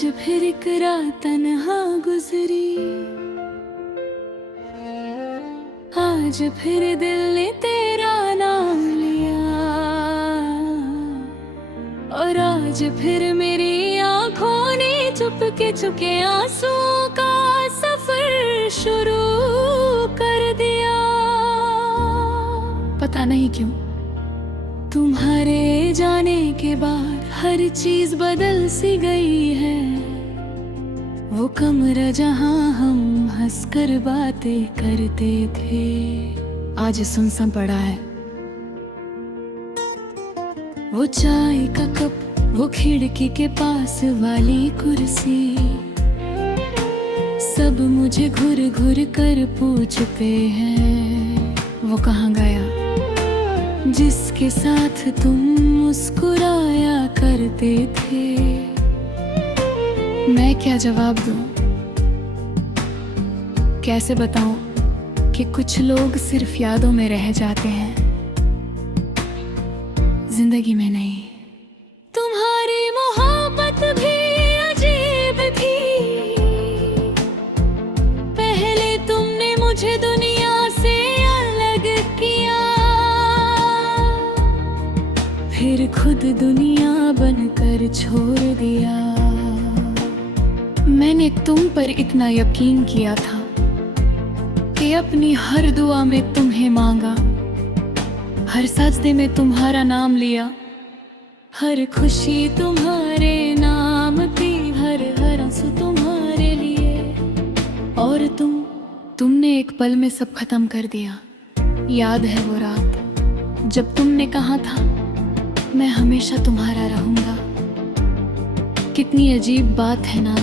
आज फिर एक रात तन्हा गुजरी, आज फिर दिल ने तेरा नाम लिया, और आज फिर मेरी आंखों ने चुपके चुपके आंसुओं का सफर शुरू कर दिया। पता नहीं क्यों तुम्हारे जाने के बाद हर चीज बदल सी गई है। वो कमरा जहां हम हंसकर बातें करते थे आज सुनसान पड़ा है। वो चाय का कप, वो खिड़की के पास वाली कुर्सी, सब मुझे घुर घुर कर पूछते हैं वो कहाँ गया जिसके साथ तुम मुस्कुराया करते थे। मैं क्या जवाब दूं, कैसे बताऊं कि कुछ लोग सिर्फ यादों में रह जाते हैं, जिंदगी में नहीं। तुम्हारी मोहब्बत भी अजीब थी, पहले तुमने मुझे दुनिया से अलग किया, फिर खुद दुनिया बनकर छोड़ दिया। मैंने तुम पर इतना यकीन किया था कि अपनी हर दुआ में तुम्हें मांगा, हर सजदे में तुम्हारा नाम लिया, हर खुशी तुम्हारे नाम की, हर आंसू तुम्हारे लिए। और तुमने एक पल में सब खत्म कर दिया। याद है वो रात जब तुमने कहा था मैं हमेशा तुम्हारा रहूंगा। कितनी अजीब बात है ना,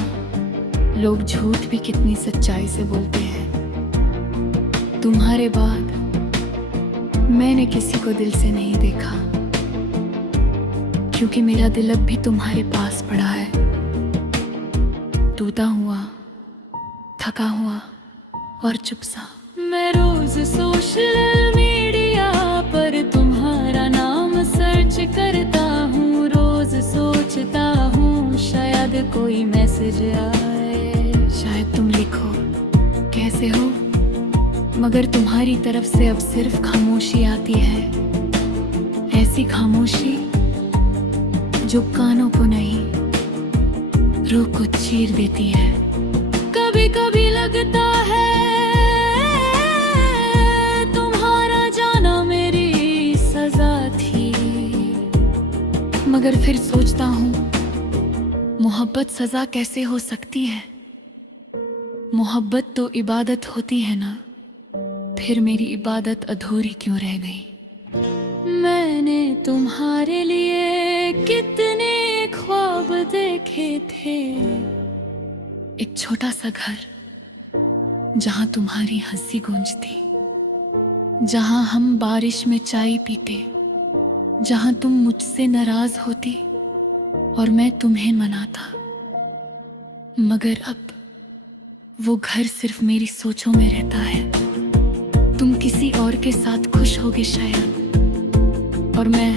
लोग झूठ भी कितनी सच्चाई से बोलते हैं। तुम्हारे बाद मैंने किसी को दिल से नहीं देखा, क्योंकि मेरा दिल अब भी तुम्हारे पास पड़ा है, टूटा हुआ, थका हुआ और चुप सा। मैं रोज सोशल मीडिया पर तुम्हारा नाम सर्च करता हूँ, रोज सोचता हूँ शायद कोई मैसेज आए, शायद तुम लिखो कैसे हो, मगर तुम्हारी तरफ से अब सिर्फ खामोशी आती है। ऐसी खामोशी जो कानों को नहीं, रूह को चीर देती है। कभी कभी लगता है तुम्हारा जाना मेरी सजा थी, मगर फिर सोचता हूँ मोहब्बत सजा कैसे हो सकती है। मोहब्बत तो इबादत होती है ना, फिर मेरी इबादत अधूरी क्यों रह गई। मैंने तुम्हारे लिए कितने ख्वाब देखे थे, एक छोटा सा घर जहां तुम्हारी हंसी गूंजती, जहां हम बारिश में चाय पीते, जहां तुम मुझसे नाराज होती और मैं तुम्हें मनाता। मगर अब वो घर सिर्फ मेरी सोचों में रहता है। तुम किसी और के साथ खुश होगे शायद, और मैं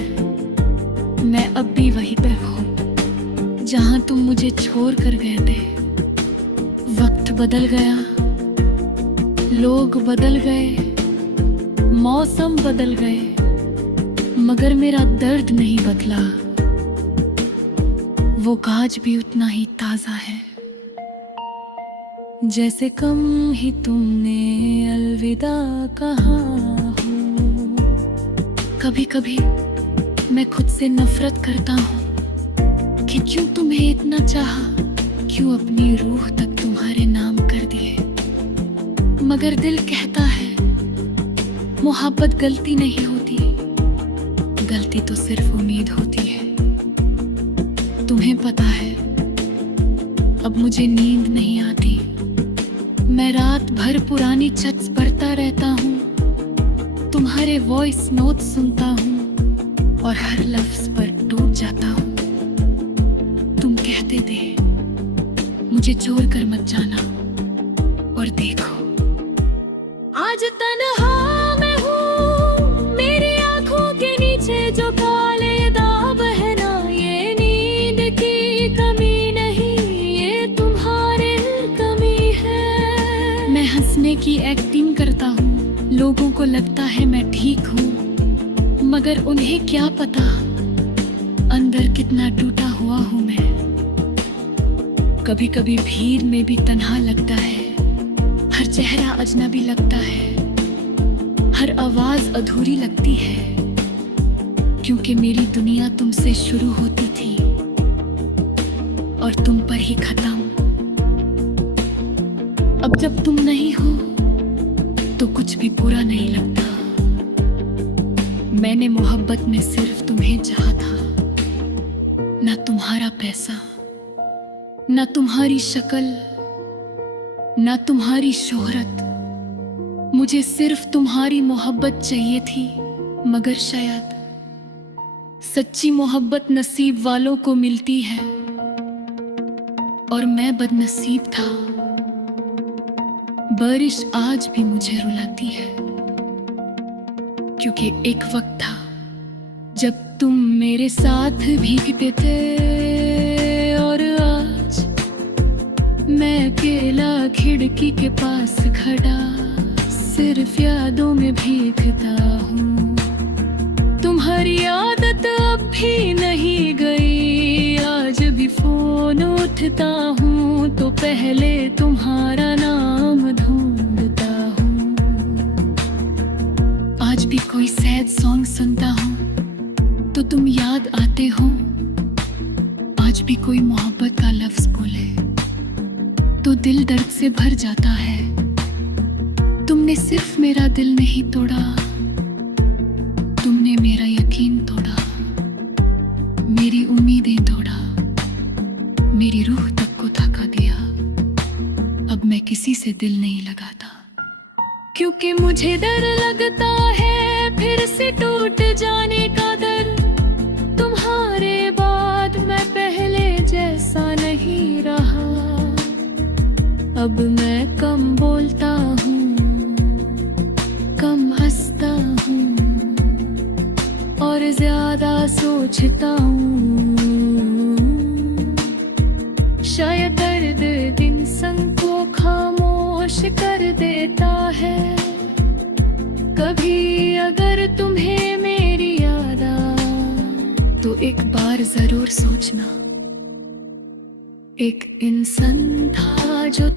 अब भी वहीं पे हूँ जहां तुम मुझे छोड़ कर गए थे। वक्त बदल गया, लोग बदल गए, मौसम बदल गए, मगर मेरा दर्द नहीं बदला। वो आज भी उतना ही ताजा है जैसे कम ही तुमने अलविदा कहा हो। कभी कभी मैं खुद से नफरत करता हूँ कि क्यों तुम्हें इतना चाहा, क्यों अपनी रूह तक तुम्हारे नाम कर दिए। मगर दिल कहता है मोहब्बत गलती नहीं होती, गलती तो सिर्फ उम्मीद होती है। तुम्हें पता है अब मुझे नींद नहीं आती, मैं रात भर पुरानी चट्स पढ़ता रहता हूँ, तुम्हारे वॉइस नोट सुनता हूँ और हर लफ्ज पर टूट जाता हूँ। तुम कहते थे मुझे छोड़कर मत जाना, और देखो आज तन्हा मैं हूँ, मेरी आंखों के नीचे जो काले दाग है ना, ये नींद की कमी नहीं, हंसने की एक्टिंग करता हूँ। लोगों को लगता है मैं ठीक हूँ, मगर उन्हें क्या पता अंदर कितना टूटा हुआ हूँ मैं। कभी कभी भीड़ में भी तन्हा लगता है, हर चेहरा अजनबी लगता है, हर आवाज अधूरी लगती है, क्योंकि मेरी दुनिया तुमसे शुरू होती थी और तुम पर ही खत्म। अब जब तुम नहीं हो तो कुछ भी बुरा नहीं लगता। मैंने मोहब्बत में सिर्फ तुम्हें चाहा था, ना तुम्हारा पैसा, ना तुम्हारी शक्ल, ना तुम्हारी शोहरत। मुझे सिर्फ तुम्हारी मोहब्बत चाहिए थी, मगर शायद सच्ची मोहब्बत नसीब वालों को मिलती है और मैं बदनसीब था। बारिश आज भी मुझे रुलाती है, क्योंकि एक वक्त था जब तुम मेरे साथ भीगते थे और आज मैं अकेला खिड़की के पास खड़ा सिर्फ यादों में भीगता हूँ। तुम्हारी आदत अब भी नहीं गई, आज भी फोन उठता हूँ तो पहले तुम्हारा नाम ढूंढता हूँ। आज भी कोई सैड सॉन्ग सुनता हूँ तो तुम याद आते हो। आज भी कोई मोहब्बत का लफ्ज बोले तो दिल दर्द से भर जाता है। तुमने सिर्फ मेरा दिल नहीं तोड़ा, तुमने मेरा यकीन तोड़ा, मेरी उम्मीदें तोड़ा, मेरी रूह तक को थका दिया। अब मैं किसी से दिल नहीं लगाता, क्योंकि मुझे डर लगता है फिर से टूट जाने का डर। तुम्हारे बाद मैं पहले जैसा नहीं रहा, अब मैं कम बोलता हूँ, कम हंसता हूँ और ज्यादा सोचता हूँ। शायद दर्द दिन संग को खामोश कर देता है। कभी अगर तुम्हें मेरी याद आ तो एक बार जरूर सोचना, एक इंसान था जो